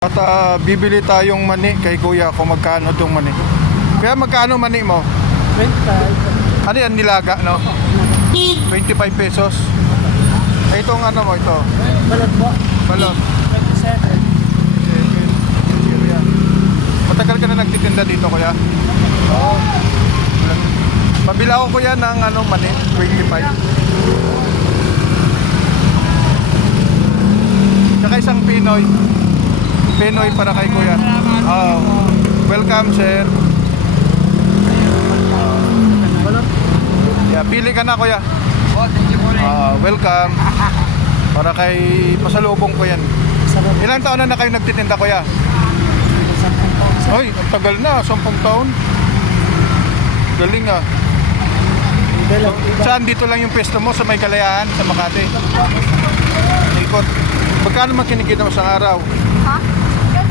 At bibili tayong mani kay kuya kung magkano itong mani. Kaya magkano mani mo? 25. Ano yan, nilaga, no? 25 pesos. Itong ano mo, ito? Balot po. Balot. 27. Matagal ka na nagtitinda dito, kuya? Oo. Pabila ko kuya ng ano, mani, 25. Tsaka isang Pinoy. Pinoy para kay kuya. Welcome, sir. Balot. Yeah, pili ka na, kuya. Oh, thank you po rin. Welcome. Para kay pasalubong ko yan. Sarap. Ilang taon na kayo nagtitinda, kuya? 10 taon sa. Ay, ang tagal na, 10 taon. Galing ah. Saan dito lang yung pwesto mo? Sa May Kalayaan, sa Makati? Ikot. Magkano man kinikita mo sa araw?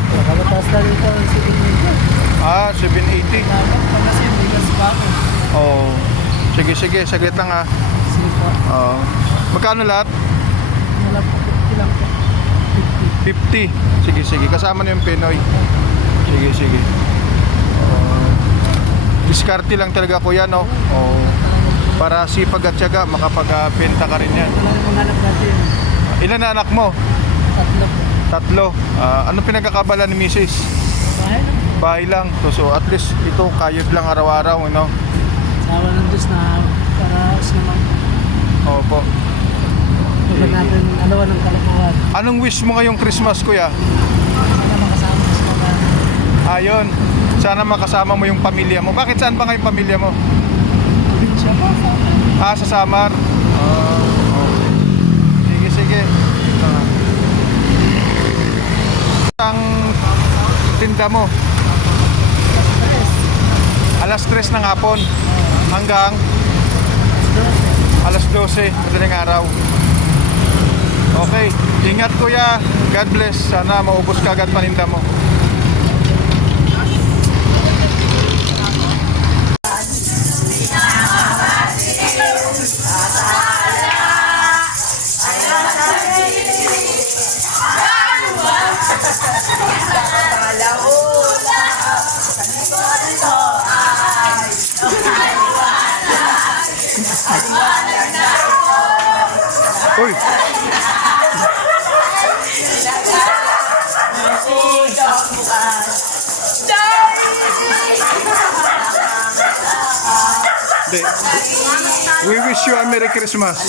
Nakalatas na rin ito ang 780. Kasi bigas pa ako. Oh. Sige, saglit lang ah. Sige po. Magkano lahat? Wala po. 50 lang po. 50. Sige, kasama na yung Pinoy. Sige. Diskarte lang talaga kuya, no? Para sipag at tiyaga, makapag-benta ka rin yan. Ito lang yung mga anak natin. Ilan na anak mo? 3 po. 3. Ano pinagkakabala ni Mrs.? Bahay na. Bahay lang. So at least ito kayod lang araw-araw, no? Sawa ng Diyos na para sa naman. Opo. Huwag natin alawan ng kalapuhan. Anong wish mo ngayong Christmas, kuya? Sana makasama sa mga. Ayun. Sana makasama mo yung pamilya mo. Bakit saan ba ngayong pamilya mo? Siya po. Sa Samar. Okay. Sige. Ang tinda mo? Alas 3 ng hapon hanggang alas 12 madaling araw. Okay, ingat kuya. God bless. Sana maubos ka agad paninda mo. Uy! De, we wish you a Merry Christmas.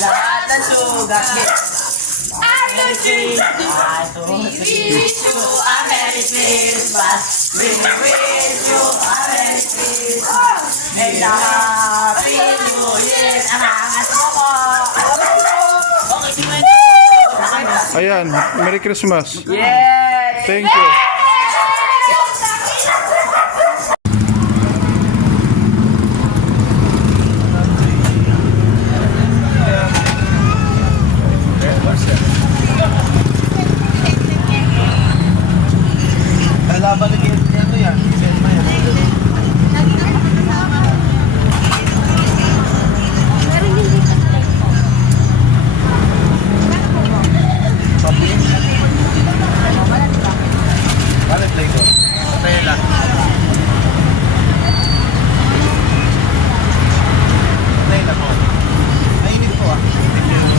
Ayan, Merry Christmas. Thank you. Laban lagi ito yan. Selma yan. Balik play ko. Tela. Tela po. Mainit po ah. Tela.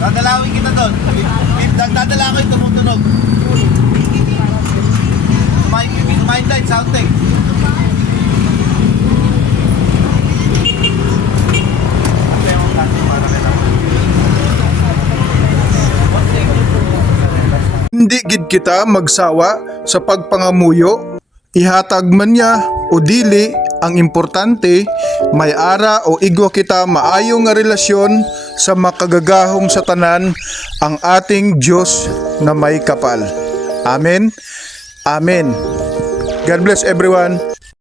Dadalawin kita doon. Dadala ko yung tumutunog. Kumain tayo, soundtek. Hindi gid kita magsawa sa pagpangamuyo. Ihatag man niya o dili, ang importante, may ara o igwa kita maayo nga relasyon sa makagagahom sa tanan ang ating Diyos na may kapal. Amen. Amen. God bless everyone.